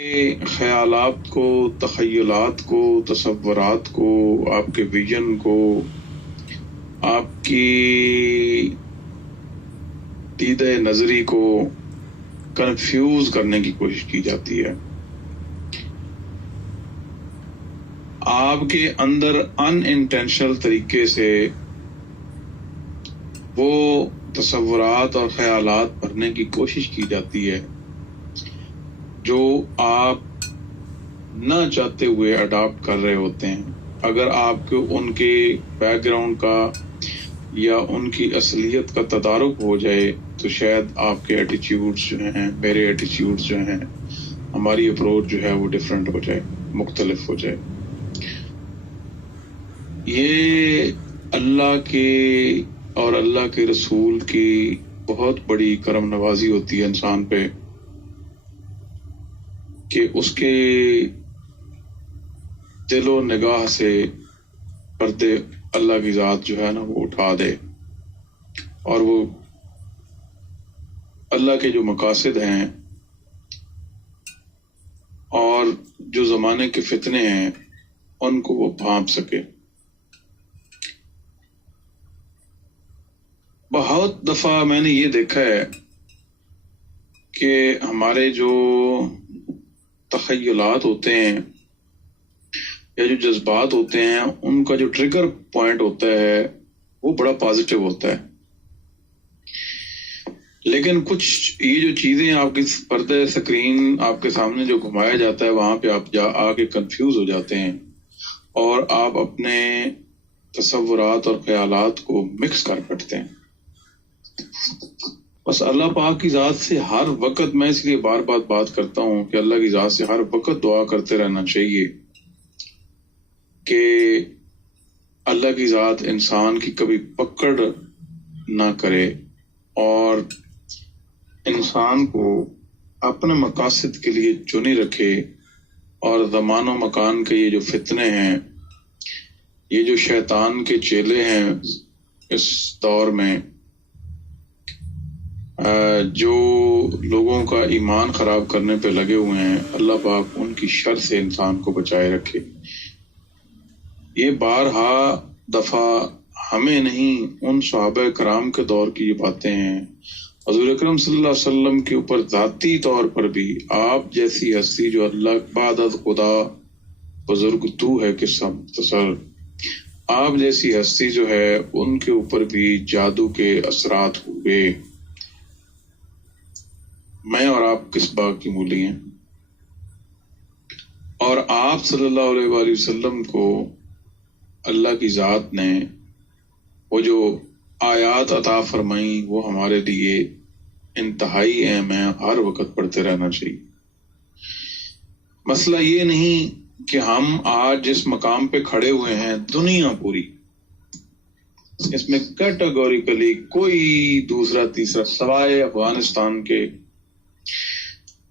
خیالات کو، تخیلات کو، تصورات کو، آپ کے ویژن کو، آپ کی دید نظری کو کنفیوز کرنے کی کوشش کی جاتی ہے. آپ کے اندر ان انٹینشنل طریقے سے وہ تصورات اور خیالات بھرنے کی کوشش کی جاتی ہے جو آپ نہ چاہتے ہوئے اڈاپٹ کر رہے ہوتے ہیں. اگر آپ کو ان کے بیک گراؤنڈ کا یا ان کی اصلیت کا تدارک ہو جائے تو شاید آپ کے ایٹیٹیوڈز جو ہیں، میرے ایٹیٹیوڈز جو ہیں، ہماری اپروچ جو ہے وہ ڈیفرنٹ ہو جائے، مختلف ہو جائے. یہ اللہ کے اور اللہ کے رسول کی بہت بڑی کرم نوازی ہوتی ہے انسان پہ کہ اس کے دل و نگاہ سے پردے اللہ کی ذات جو ہے نا وہ اٹھا دے، اور وہ اللہ کے جو مقاصد ہیں اور جو زمانے کے فتنے ہیں ان کو وہ بھانپ سکے. بہت دفعہ میں نے یہ دیکھا ہے کہ ہمارے جو تخیلات ہوتے ہیں یا جو جذبات ہوتے ہیں ان کا جو ٹریگر پوائنٹ ہوتا ہے وہ بڑا پازیٹیو ہوتا ہے، لیکن کچھ یہ جو چیزیں آپ کی پردے اسکرین آپ کے سامنے جو گھمایا جاتا ہے وہاں پہ آپ آ کے کنفیوز ہو جاتے ہیں اور آپ اپنے تصورات اور خیالات کو مکس کر بیٹھتے ہیں. بس اللہ پاک کی ذات سے ہر وقت، میں اس لیے بار بار بات کرتا ہوں کہ اللہ کی ذات سے ہر وقت دعا کرتے رہنا چاہیے کہ اللہ کی ذات انسان کی کبھی پکڑ نہ کرے اور انسان کو اپنے مقاصد کے لیے چنی رکھے. اور زمان و مکان کے یہ جو فتنے ہیں، یہ جو شیطان کے چیلے ہیں اس دور میں، جو لوگوں کا ایمان خراب کرنے پہ لگے ہوئے ہیں، اللہ پاک ان کی شر سے انسان کو بچائے رکھے. یہ بارہا دفعہ ہمیں نہیں، ان صحابہ کرام کے دور کی یہ باتیں ہیں. حضور اکرم صلی اللہ علیہ وسلم کے اوپر ذاتی طور پر بھی آپ جیسی ہستی جو اللہ بعد از خدا بزرگ تو ہے قصہ مختصر، آپ جیسی ہستی جو ہے ان کے اوپر بھی جادو کے اثرات ہوئے. میں اور آپ کس باغ کی مولی ہیں، اور آپ صلی اللہ علیہ وآلہ وسلم کو اللہ کی ذات نے وہ جو آیات عطا فرمائیں وہ ہمارے لیے انتہائی اہم ہے، ہر وقت پڑھتے رہنا چاہیے. مسئلہ یہ نہیں کہ ہم آج جس مقام پہ کھڑے ہوئے ہیں دنیا پوری اس میں کیٹیگوریکلی کوئی دوسرا تیسرا سوائے افغانستان کے،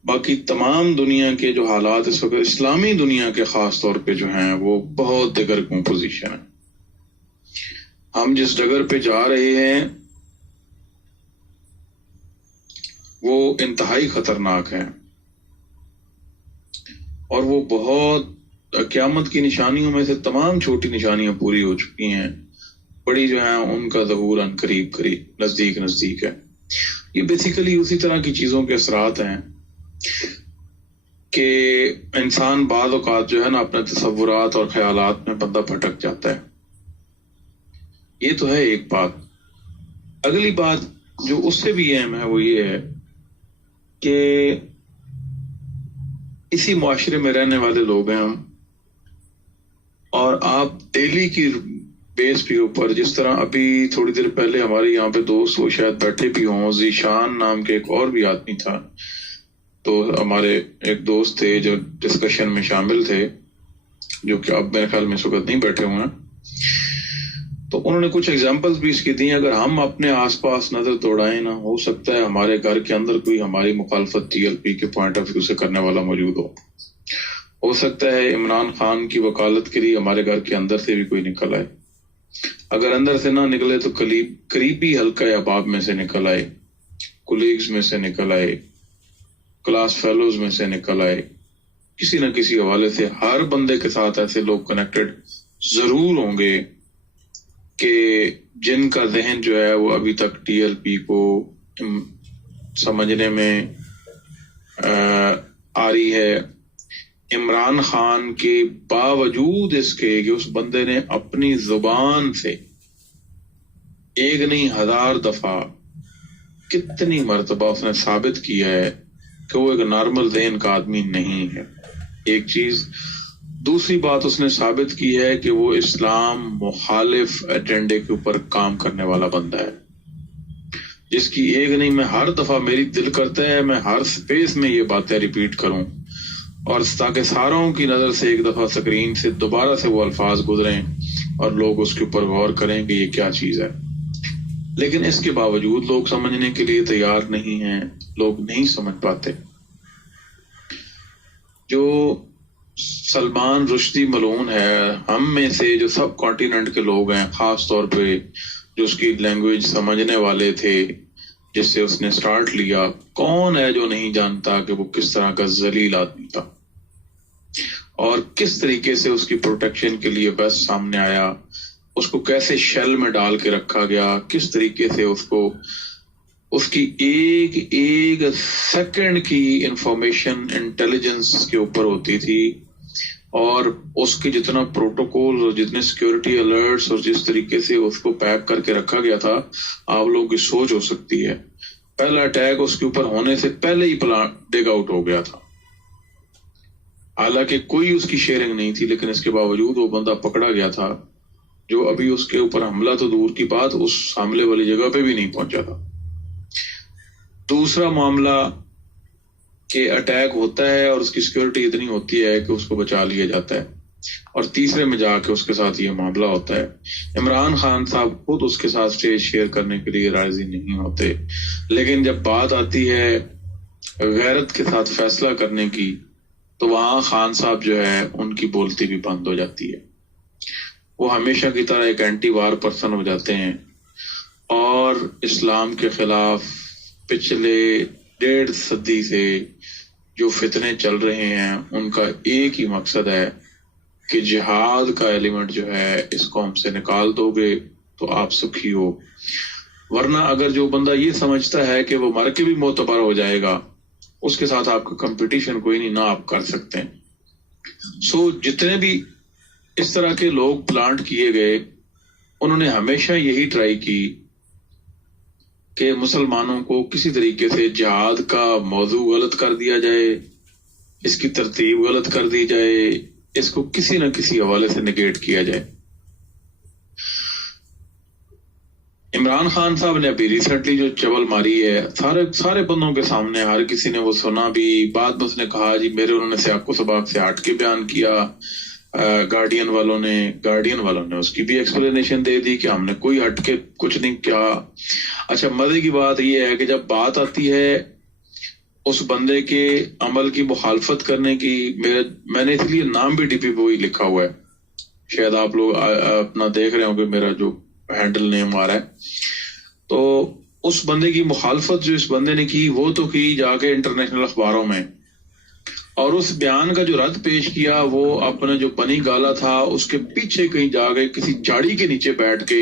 باقی تمام دنیا کے جو حالات اس وقت اسلامی دنیا کے خاص طور پہ جو ہیں وہ بہت دیگر کمپوزیشن ہے. ہم جس جگہ پہ جا رہے ہیں وہ انتہائی خطرناک ہے، اور وہ بہت قیامت کی نشانیوں میں سے تمام چھوٹی نشانیاں پوری ہو چکی ہیں، بڑی جو ہیں ان کا ظہور ان قریب قریب نزدیک ہے. یہ بیسیکلی اسی طرح کی چیزوں کے اثرات ہیں کہ انسان بعض اوقات جو ہے نا اپنے تصورات اور خیالات میں بندہ بھٹک جاتا ہے. یہ تو ہے ایک بات. اگلی بات جو اس سے بھی اہم ہے وہ یہ ہے کہ اسی معاشرے میں رہنے والے لوگ ہیں ہم، اور آپ ڈیلی کی بیس کے اوپر جس طرح ابھی تھوڑی دیر پہلے ہمارے یہاں پہ دوست وہ شاید بیٹھے بھی ہوں، ذیشان نام کے ایک اور بھی آدمی تھا، تو ہمارے ایک دوست تھے جو ڈسکشن میں شامل تھے، جو کہ اب میرے خیال میں اس وقت نہیں بیٹھے ہوئے ہیں، تو انہوں نے کچھ ایگزامپلز بھی اس کی دی. اگر ہم اپنے آس پاس نظر دوڑائیں نا، ہو سکتا ہے ہمارے گھر کے اندر کوئی ہماری مخالفت ٹی ایل پی کے پوائنٹ آف ویو سے کرنے والا موجود ہو سکتا ہے عمران خان کی وکالت کے لیے ہمارے گھر کے اندر سے بھی کوئی نکل آئے. اگر اندر سے نہ نکلے تو قریبی حلقہ احباب میں سے نکل آئے، کولیگز میں سے نکل آئے، کلاس فیلوز میں سے نکل آئے، کسی نہ کسی حوالے سے ہر بندے کے ساتھ ایسے لوگ کنیکٹڈ ضرور ہوں گے کہ جن کا ذہن جو ہے وہ ابھی تک ٹی ایل پی کو سمجھنے میں آ رہی ہے. عمران خان کے باوجود اس کے کہ اس بندے نے اپنی زبان سے ایک نہیں 1000 دفعہ کتنی مرتبہ اس نے ثابت کیا ہے کہ وہ ایک نارمل ذہن کا آدمی نہیں ہے. ایک چیز. دوسری بات اس نے ثابت کی ہے کہ وہ اسلام مخالف ایجنڈے کے اوپر کام کرنے والا بندہ ہے, جس کی ایک نہیں میں ہر دفعہ میری دل کرتا ہے میں ہر سپیس میں یہ باتیں ریپیٹ کروں اور تاکہ ساروں کی نظر سے ایک دفعہ سکرین سے دوبارہ سے وہ الفاظ گزریں اور لوگ اس کے اوپر غور کریں کہ یہ کیا چیز ہے. لیکن اس کے باوجود لوگ سمجھنے کے لیے تیار نہیں ہیں, لوگ نہیں سمجھ پاتے. جو سلمان رشدی ملعون ہے, ہم میں سے جو سب کانٹیننٹ کے لوگ ہیں, خاص طور پہ جو اس کی لینگویج سمجھنے والے تھے جس سے اس نے سٹارٹ لیا, کون ہے جو نہیں جانتا کہ وہ کس طرح کا ذلیل آدمی تھا اور کس طریقے سے اس کی پروٹیکشن کے لیے بس سامنے آیا, اس کو کیسے شیل میں ڈال کے رکھا گیا, کس طریقے سے اس کی ایک ایک سیکنڈ کی انفارمیشن انٹیلیجنس کے اوپر ہوتی تھی, اور اس کے جتنا پروٹوکول اور جتنے سیکیورٹی الرٹس اور جس طریقے سے اس کو پیک کر کے رکھا گیا تھا, آپ لوگوں کی سوچ ہو سکتی ہے. پہلا اٹیک اس کے اوپر ہونے سے پہلے ہی پلان ڈگ آؤٹ ہو گیا تھا, حالانکہ کوئی اس کی شیئرنگ نہیں تھی, لیکن اس کے باوجود وہ بندہ پکڑا گیا تھا جو ابھی اس کے اوپر حملہ تو دور کی بات اس حملے والی جگہ پہ بھی نہیں پہنچا تھا. دوسرا معاملہ کہ اٹیک ہوتا ہے اور اس کی سیکورٹی اتنی ہوتی ہے کہ اس کو بچا لیا جاتا ہے, اور تیسرے میں جا کے اس کے ساتھ یہ معاملہ ہوتا ہے. عمران خان صاحب خود اس کے ساتھ اسٹیج شیئر کرنے کے لیے راضی نہیں ہوتے, لیکن جب بات آتی ہے غیرت کے ساتھ فیصلہ کرنے کی تو وہاں خان صاحب جو ہے ان کی بولتی بھی بند ہو جاتی ہے. وہ ہمیشہ کی طرح ایک اینٹی وار پرسن ہو جاتے ہیں اور اسلام کے خلاف پچھلے 1.5 صدی سے جو فتنے چل رہے ہیں ان کا ایک ہی مقصد ہے کہ جہاد کا ایلیمنٹ جو ہے اس قوم سے نکال دو گے تو آپ سکھی ہو, ورنہ اگر جو بندہ یہ سمجھتا ہے کہ وہ مر کے بھی معتبر ہو جائے گا, اس کے ساتھ آپ کا کمپٹیشن کوئی نہیں, نہ آپ کر سکتے ہیں. سو جتنے بھی اس طرح کے لوگ پلانٹ کیے گئے انہوں نے ہمیشہ یہی ٹرائی کی کہ مسلمانوں کو کسی طریقے سے جہاد کا موضوع غلط کر دیا جائے, اس کی ترتیب غلط کر دی جائے, اس کو کسی نہ کسی حوالے سے نگیٹ کیا جائے. عمران خان صاحب نے ابھی ریسنٹلی جو چبل ماری ہے سارے بندوں کے سامنے, ہر کسی نے وہ سنا بھی. بعد میں اس نے کہا جی میرے انہوں نے سیاق و سباق سے ہٹ کے بیان کیا, گارڈین والوں نے اس کی بھی ایکسپلینیشن دے دی کہ ہم نے کوئی ہٹ کے کچھ نہیں کیا. اچھا مزے کی بات یہ ہے کہ جب بات آتی ہے اس بندے کے عمل کی مخالفت کرنے کی, میں نے اس لیے نام بھی ڈی پی پہ وہی لکھا ہوا ہے, شاید آپ لوگ اپنا دیکھ رہے ہوں کہ میرا جو ہینڈل نیم آ رہا ہے, تو اس بندے کی مخالفت جو اس بندے نے کی وہ تو کی جا کے انٹرنیشنل اخباروں میں, اور اس بیان کا جو رد پیش کیا وہ اپنے جو بنی گالا تھا اس کے پیچھے کہیں جا گئے کسی جاڑی کے نیچے بیٹھ کے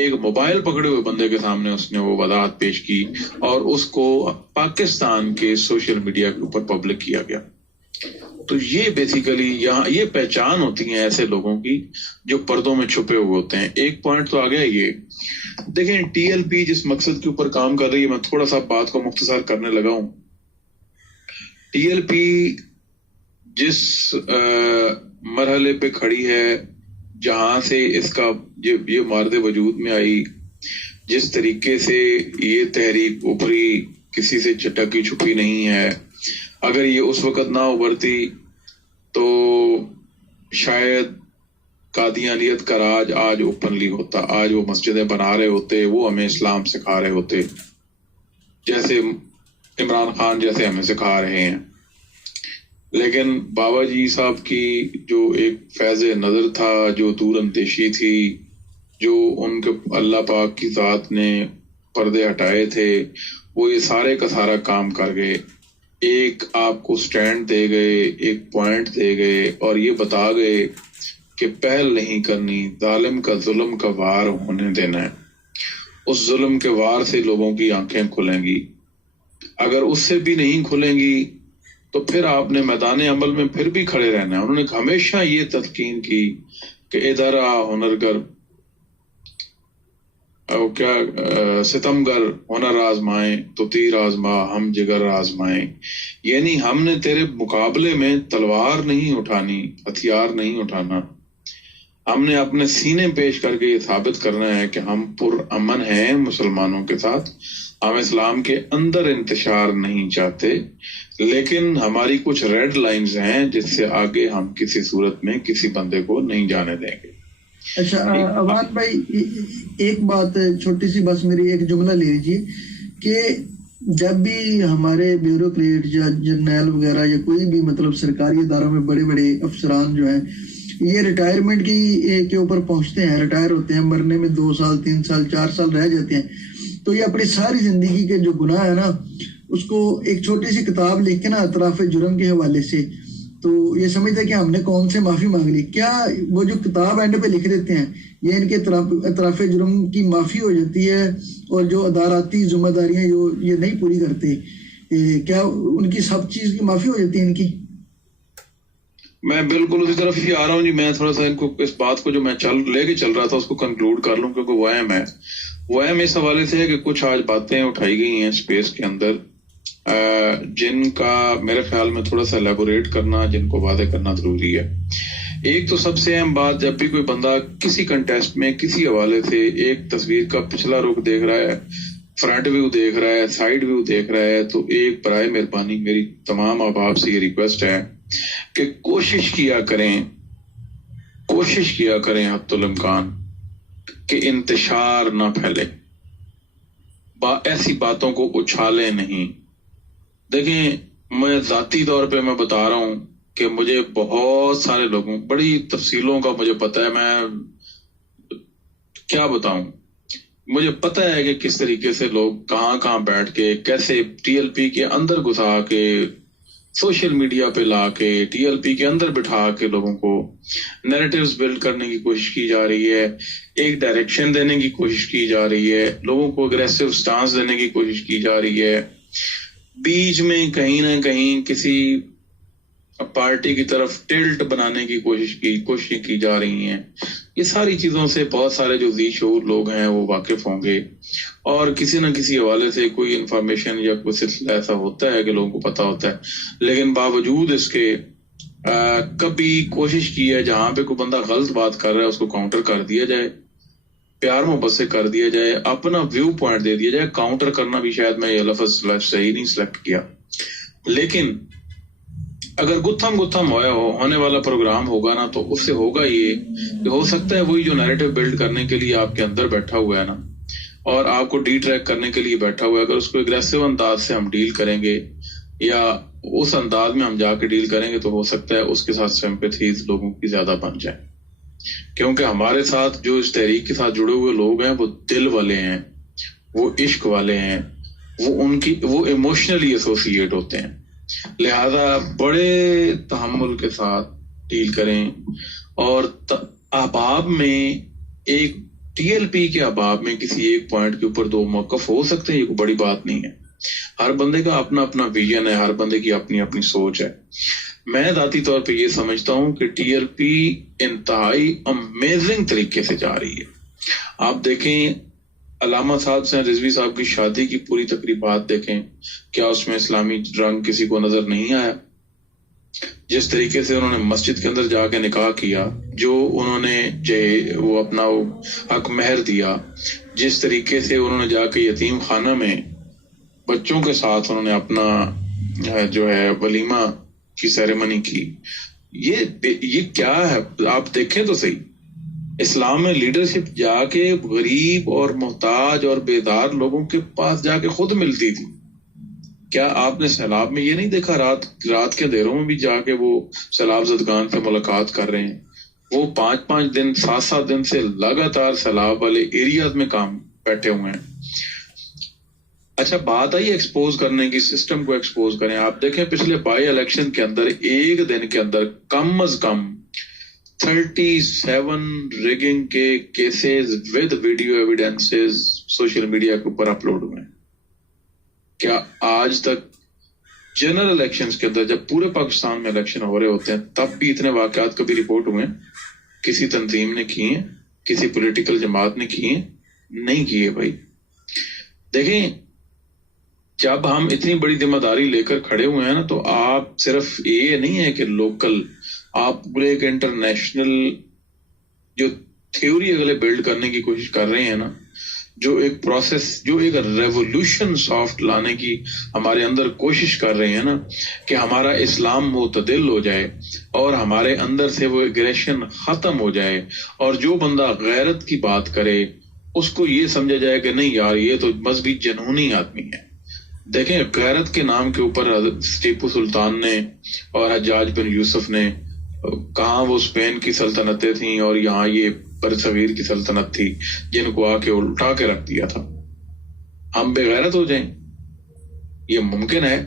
ایک موبائل پکڑے ہوئے بندے کے سامنے اس نے وہ وضاحت پیش کی اور اس کو پاکستان کے سوشل میڈیا کے اوپر پبلک کیا گیا. تو یہ بیسیکلی یہاں یہ پہچان ہوتی ہیں ایسے لوگوں کی جو پردوں میں چھپے ہوئے ہوتے ہیں. ایک پوائنٹ تو آ گیا یہ دیکھیں, ٹی ایل پی جس مقصد کے اوپر کام کر رہی ہے, میں تھوڑا سا بات کو مختصر کرنے لگا ہوں. ٹی ایل پی جس مرحلے پہ کھڑی ہے جہاں سے اس کا یہ مارد وجود میں آئی, جس طریقے سے یہ تحریک ابھری کسی سے چٹکی چھپی نہیں ہے. اگر یہ اس وقت نہ ابھرتی تو شاید قادیانیت کا راج آج اوپنلی ہوتا, آج وہ مسجدیں بنا رہے ہوتے, وہ ہمیں اسلام سکھا رہے ہوتے جیسے عمران خان جیسے ہمیں سکھا رہے ہیں. لیکن بابا جی صاحب کی جو ایک فیض نظر تھا, جو دور اندیشی تھی, جو ان کے اللہ پاک کی ذات نے پردے ہٹائے تھے, وہ یہ سارے کا سارا کام کر گئے. ایک آپ کو سٹینڈ دے گئے، ایک پوائنٹ دے گئے اور یہ بتا گئے کہ پہل نہیں کرنی، ظالم کا ظلم کا وار ہونے دینا ہے، اس ظلم کے وار سے لوگوں کی آنکھیں کھلیں گی. اگر اس سے بھی نہیں کھلیں گی تو پھر آپ نے میدان عمل میں پھر بھی کھڑے رہنا ہے. انہوں نے ہمیشہ یہ تلقین کی کہ ادھر آ ہنرگر، اور کیا ستمگر ہنر آزمائیں تو تیر آزما ہم جگر آزمائیں. یعنی ہم نے تیرے مقابلے میں تلوار نہیں اٹھانی، ہتھیار نہیں اٹھانا، ہم نے اپنے سینے پیش کر کے یہ ثابت کرنا ہے کہ ہم پر امن ہیں مسلمانوں کے ساتھ. ہم اسلام کے اندر انتشار نہیں چاہتے، لیکن ہماری کچھ ریڈ لائنز ہیں جس سے آگے ہم کسی صورت میں کسی بندے کو نہیں جانے دیں گے. اچھا اوان بھائی، ایک بات چھوٹی سی، بس میری ایک جملہ لے لیجیے کہ جب بھی ہمارے بیوروکریٹ یا جرنیل وغیرہ یا کوئی بھی مطلب سرکاری اداروں میں بڑے بڑے افسران جو ہیں یہ ریٹائرمنٹ کے اوپر پہنچتے ہیں، ریٹائر ہوتے ہیں، مرنے میں 2 سال 3 سال 4 سال رہ جاتے ہیں، تو یہ اپنی ساری زندگی کے جو گناہ ہے نا اس کو ایک چھوٹی سی کتاب لکھ کے نا اطراف جرم کے حوالے سے تو یہ سمجھتے ہیں کہ ہم نے کون سے معافی مانگ لی. کیا وہ جو کتاب اینڈ پہ لکھ دیتے ہیں یہ ان کے اطراف جرم کی معافی ہو جاتی ہے اور جو اداراتی ذمہ داریاں جو یہ نہیں پوری کرتے کیا ان کی سب چیز کی معافی ہو جاتی ہے ان کی؟ میں بالکل اسی طرف ہی آ رہا ہوں جی. میں تھوڑا سا ان کو اس بات کو جو میں لے کے چل رہا تھا اس کو کنکلوڈ کر لوں، کیونکہ وہ اہم ہے. وہ اہم اس حوالے سے ہے کہ کچھ آج باتیں اٹھائی گئی ہیں اسپیس کے اندر جن کا میرے خیال میں تھوڑا سا ایلیبوریٹ کرنا، جن کو واضح کرنا ضروری ہے. ایک تو سب سے اہم بات، جب بھی کوئی بندہ کسی کنٹیسٹ میں کسی حوالے سے ایک تصویر کا پچھلا رخ دیکھ رہا ہے، فرنٹ ویو دیکھ رہا ہے، سائیڈ ویو دیکھ رہا ہے، تو ایک برائے مہربانی میری تمام احباب سے یہ ریکویسٹ ہے کہ کوشش کیا کریں حتی الامکان کہ انتشار نہ پھیلے، ایسی باتوں کو اچھالیں نہیں. دیکھیں میں ذاتی طور پہ میں بتا رہا ہوں کہ مجھے بہت سارے لوگوں، بڑی تفصیلوں کا مجھے پتہ ہے، میں کیا بتاؤں، مجھے پتہ ہے کہ کس طریقے سے لوگ کہاں بیٹھ کے کیسے ٹی ایل پی کے اندر گھسا کے، سوشل میڈیا پہ لا کے، ٹی ایل پی کے اندر بٹھا کے لوگوں کو نیریٹیوز بلڈ کرنے کی کوشش کی جا رہی ہے، ایک ڈائریکشن دینے کی کوشش کی جا رہی ہے، لوگوں کو اگریسو سٹانس دینے کی کوشش کی جا رہی ہے، بیچ میں کہیں نہ کہیں کسی پارٹی کی طرف ٹلٹ بنانے کی کوششیں کی جا رہی ہیں. یہ ساری چیزوں سے بہت سارے جو ذی شعور لوگ ہیں وہ واقف ہوں گے، اور کسی نہ کسی حوالے سے کوئی انفارمیشن یا کوئی سلسلہ ایسا ہوتا ہے کہ لوگوں کو پتا ہوتا ہے، لیکن باوجود اس کے کبھی کوشش کی ہے جہاں پہ کوئی بندہ غلط بات کر رہا ہے اس کو کاؤنٹر کر دیا جائے، پیار محبت سے کر دیا جائے، اپنا ویو پوائنٹ دے دیا جائے. کاؤنٹر کرنا بھی شاید میں یہ لفظ صحیح نہیں سلیکٹ کیا، لیکن اگر گتھم ہونے والا پروگرام ہوگا نا تو اس سے ہوگا یہ کہ ہو سکتا ہے وہی جو نیریٹو بلڈ کرنے کے لیے آپ کے اندر بیٹھا ہوا ہے نا اور آپ کو ڈی ٹریک کرنے کے لیے بیٹھا ہوا ہے، اگر اس کو اگریسو انداز سے ہم ڈیل کریں گے یا اس انداز میں ہم جا کے ڈیل کریں گے تو ہو سکتا ہے اس کے ساتھ سمپیتھیز لوگوں کی زیادہ بن جائیں. کیونکہ ہمارے ساتھ جو اس تحریک کے ساتھ جڑے ہوئے لوگ ہیں وہ دل والے ہیں، وہ عشق والے ہیں، وہ ایموشنلی ایسوسیٹ ہوتے ہیں. لہذا بڑے تحمل کے ساتھ ڈیل کریں، اور احباب میں ایک ٹی ایل پی کے احباب میں کسی ایک پوائنٹ کے اوپر 2 موقف ہو سکتے ہیں، یہ کوئی بڑی بات نہیں ہے. ہر بندے کا اپنا اپنا ویژن ہے، ہر بندے کی اپنی اپنی سوچ ہے. میں ذاتی طور پہ یہ سمجھتا ہوں کہ ٹی ایل پی انتہائی امیزنگ طریقے سے جا رہی ہے. آپ دیکھیں علامہ صاحب سے رضوی صاحب کی شادی کی پوری تقریبات دیکھیں، کیا اس میں اسلامی رنگ کسی کو نظر نہیں آیا؟ جس طریقے سے انہوں نے مسجد کے اندر جا کے نکاح کیا، جو انہوں نے وہ اپنا حق مہر دیا، جس طریقے سے انہوں نے جا کے یتیم خانہ میں بچوں کے ساتھ انہوں نے اپنا جو ہے ولیمہ کی سیریمنی کی، یہ کیا ہے؟ آپ دیکھیں تو صحیح، اسلام میں لیڈرشپ جا کے غریب اور محتاج اور بیدار لوگوں کے پاس جا کے خود ملتی تھی. کیا آپ نے سیلاب میں یہ نہیں دیکھا رات کے اندھیروں میں بھی جا کے وہ سیلاب زدگان سے ملاقات کر رہے ہیں؟ وہ 5 دن 7 دن سے لگاتار سیلاب والے ایریاز میں کام بیٹھے ہوئے ہیں. اچھا بات آئی ایکسپوز کرنے کی، سسٹم کو ایکسپوز کریں. آپ دیکھیں پچھلے بائی الیکشن کے اندر ایک دن کے اندر کم از کم 37 ریگنگ کے cases with video evidences social media کے اوپر اپلوڈ ہوئے ہیں. کیا آج تک جنرل الیکشنز کے اندر جب پورے پاکستان میں الیکشن ہو رہے ہوتے ہیں تب بھی اتنے واقعات کبھی رپورٹ ہوئے ہیں؟ کسی تنظیم نے کیے ہیں؟ کسی پولیٹیکل جماعت نے کیے ہیں؟ نہیں کیے بھائی. دیکھیں جب ہم اتنی بڑی ذمہ داری لے کر کھڑے ہوئے ہیں نا تو آپ صرف یہ نہیں ہے کہ لوکل، آپ پورے ایک انٹرنیشنل جو تھیوری اگلے بلڈ کرنے کی کوشش کر رہے ہیں نا، جو ایک پروسیس، جو ایک ریولوشن سافٹ لانے کی ہمارے اندر کوشش کر رہے ہیں نا کہ ہمارا اسلام معتدل ہو جائے اور ہمارے اندر سے وہ ایگریشن ختم ہو جائے، اور جو بندہ غیرت کی بات کرے اس کو یہ سمجھا جائے کہ نہیں یار یہ تو مذہبی جنونی آدمی ہے. دیکھیں غیرت کے نام کے اوپر حضرت ٹیپو سلطان نے اور حجاج بن یوسف نے، کہاں وہ اسپین کی سلطنتیں تھیں اور یہاں یہ برصغیر کی سلطنت تھی جن کو آ کے الٹا کے رکھ دیا تھا. ہم بے غیرت ہو جائیں؟ یہ ممکن ہے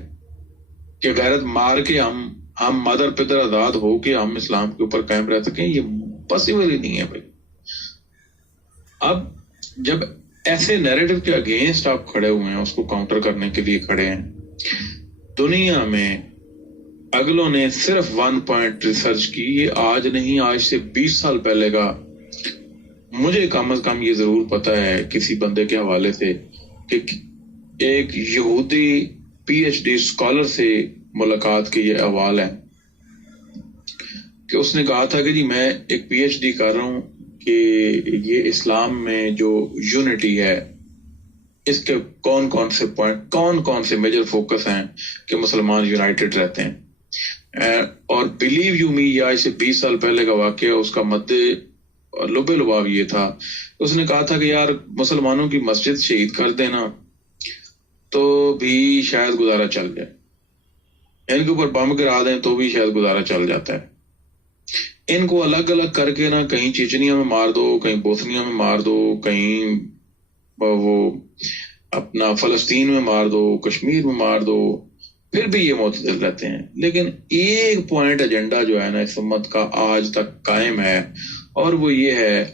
کہ غیرت مار کے ہم مادر پدر آزاد ہو کے ہم اسلام کے اوپر قائم رہ سکیں؟ یہ پاسبل ہی نہیں ہے بھائی. اب جب ایسے نیریٹو کے اگینسٹ آپ کھڑے ہوئے ہیں، اس کو کاؤنٹر کرنے کے لیے کھڑے ہیں، دنیا میں اگلوں نے صرف 1 پوائنٹ ریسرچ کی، یہ آج نہیں، آج سے 20 سال پہلے کا. مجھے کم از کم یہ ضرور پتا ہے کسی بندے کے حوالے سے کہ ایک یہودی پی ایچ ڈی اسکالر سے ملاقات کے یہ احوال ہے کہ اس نے کہا تھا کہ جی میں ایک پی ایچ ڈی کر رہا ہوں کہ یہ اسلام میں جو یونٹی ہے اس کے کون کون سے پوائنٹ، کون کون سے میجر فوکس ہیں کہ مسلمان یونائٹڈ رہتے ہیں. اور بلیو یو می، یا اسے 20 سال پہلے کا واقعہ، اس کا مد لب لباب یہ تھا، اس نے کہا تھا کہ یار مسلمانوں کی مسجد شہید کر دینا تو بھی شاید گزارا چل جائے، ان کے اوپر بم گرا دیں تو بھی شاید گزارا چل جاتا ہے. ان کو الگ الگ کر کے نا کہیں چیچنیا میں مار دو، کہیں بوسنیا میں مار دو، کہیں وہ اپنا فلسطین میں مار دو، کشمیر میں مار دو، پھر بھی یہ معتدل رہتے ہیں. لیکن ایک پوائنٹ ایجنڈا جو ہے نا اس امت کا آج تک قائم ہے، اور وہ یہ ہے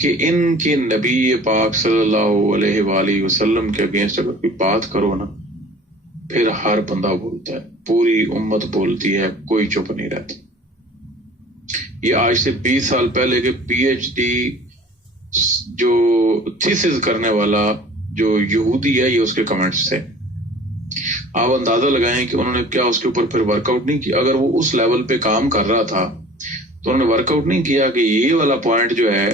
کہ ان کے نبی پاک صلی اللہ علیہ وآلہ وسلم کے اگینسٹ اگر کوئی بات کرو نا پھر ہر بندہ بولتا ہے، پوری امت بولتی ہے، کوئی چپ نہیں رہتا. یہ آج سے 20 سال پہلے کے پی ایچ ڈی جو تھیسز کرنے والا جو یہودی ہے، یہ اس کے کمنٹس تھے. آپ اندازہ لگائیں کہ انہوں نے کیا اس کے اوپر پھر ورک آؤٹ نہیں کیا. اگر وہ اس لیول پہ کام کر رہا تھا تو انہوں نے ورک آؤٹ نہیں کیا کہ یہ والا پوائنٹ جو ہے،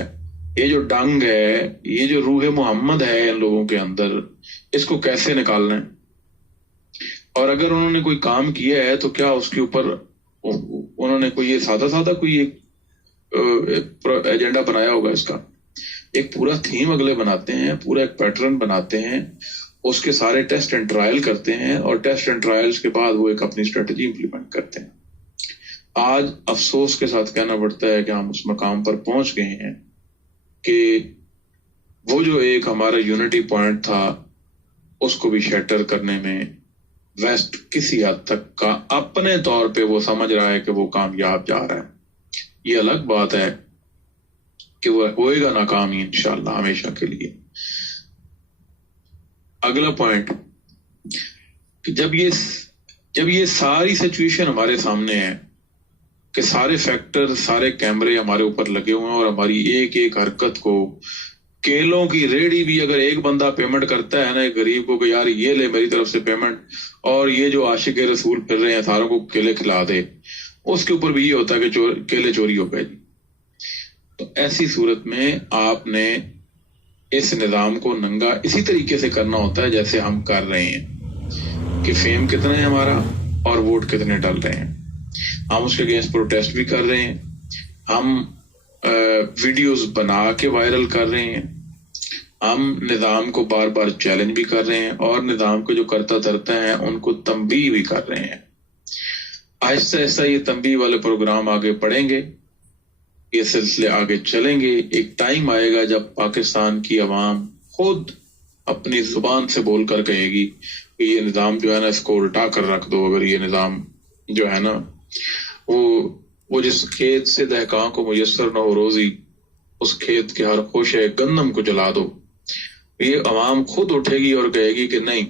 یہ جو ڈنگ ہے، یہ جو روح محمد ہے ان لوگوں کے اندر، اس کو کیسے نکالنا ہے. اور اگر انہوں نے کوئی کام کیا ہے تو کیا اس کے اوپر انہوں نے کوئی یہ سادہ کوئی ایک ایجنڈا بنایا ہوگا. اس کا ایک پورا تھیم اگلے بناتے ہیں، پورا ایک پیٹرن بناتے ہیں، اس کے سارے ٹیسٹ اینڈ ٹرائل کرتے ہیں، اور ٹیسٹ اینڈ ٹرائلز کے بعد وہ ایک اپنی اسٹریٹجی امپلیمنٹ کرتے ہیں. آج افسوس کے ساتھ کہنا پڑتا ہے کہ ہم اس مقام پر پہنچ گئے ہیں کہ وہ جو ایک ہمارا یونٹی پوائنٹ تھا اس کو بھی شیٹر کرنے میں ویسٹ کسی حد تک کا اپنے طور پہ وہ سمجھ رہا ہے کہ وہ کامیاب جا رہا ہے. یہ الگ بات ہے کہ وہ ہوئے گا ناکامی انشاءاللہ ہمیشہ کے لیے. اگلا پوائنٹ کہ جب یہ ساری سچویشن ہمارے سامنے ہے کہ سارے فیکٹر، سارے کیمرے ہمارے اوپر لگے ہوئے ہیں اور ہماری ایک ایک حرکت کو، کیلوں کی ریڑھی بھی اگر ایک بندہ پیمنٹ کرتا ہے نا ایک غریب کو کہ یار یہ لے میری طرف سے پیمنٹ، اور یہ جو عاشق رسول پھر رہے ہیں ساروں کو کیلے کھلا دے، اس کے اوپر بھی یہ ہوتا ہے کہ کیلے چوری ہو گئے. تو ایسی صورت میں آپ نے اس نظام کو ننگا اسی طریقے سے کرنا ہوتا ہے جیسے ہم کر رہے ہیں کہ فیم کتنا ہے ہمارا اور ووٹ کتنے ڈل رہے ہیں. ہم اس کے اگینسٹ پروٹیسٹ بھی کر رہے ہیں، ہم ویڈیوز بنا کے وائرل کر رہے ہیں، ہم نظام کو بار بار چیلنج بھی کر رہے ہیں، اور نظام کو جو کرتا دھرتا ہے ان کو تنبیہ بھی کر رہے ہیں. آہستہ آہستہ یہ تنبیہ والے پروگرام آگے بڑھیں گے، یہ سلسلے آگے چلیں گے. ایک ٹائم آئے گا جب پاکستان کی عوام خود اپنی زبان سے بول کر کہے گی کہ یہ نظام جو ہے نا اس کو الٹا کر رکھ دو. اگر یہ نظام جو ہے نا وہ جس کھیت سے دہقاں کو میسر نہ ہو روزی، اس کھیت کے ہر خوشے گندم کو جلا دو. یہ عوام خود اٹھے گی اور کہے گی کہ نہیں،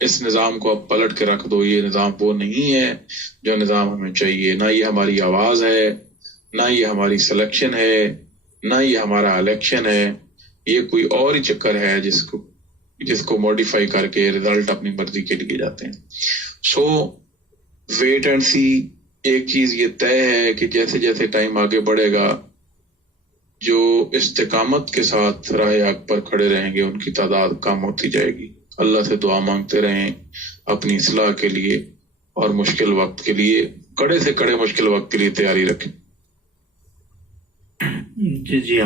اس نظام کو اب پلٹ کے رکھ دو. یہ نظام وہ نہیں ہے جو نظام ہمیں چاہیے. نہ یہ ہماری آواز ہے، نہ یہ ہماری سلیکشن ہے، نہ یہ ہمارا الیکشن ہے. یہ کوئی اور ہی چکر ہے جس کو موڈیفائی کر کے رزلٹ اپنی مرضی کے لیے جاتے ہیں. سو ویٹ اینڈ سی. ایک چیز یہ طے ہے کہ جیسے جیسے ٹائم آگے بڑھے گا، جو استقامت کے ساتھ راہ حق پر کھڑے رہیں گے ان کی تعداد کم ہوتی جائے گی. اللہ سے دعا مانگتے رہیں اپنی اصلاح کے لیے، اور مشکل وقت کے لیے، کڑے سے کڑے مشکل وقت کے لیے تیاری رکھیں. جی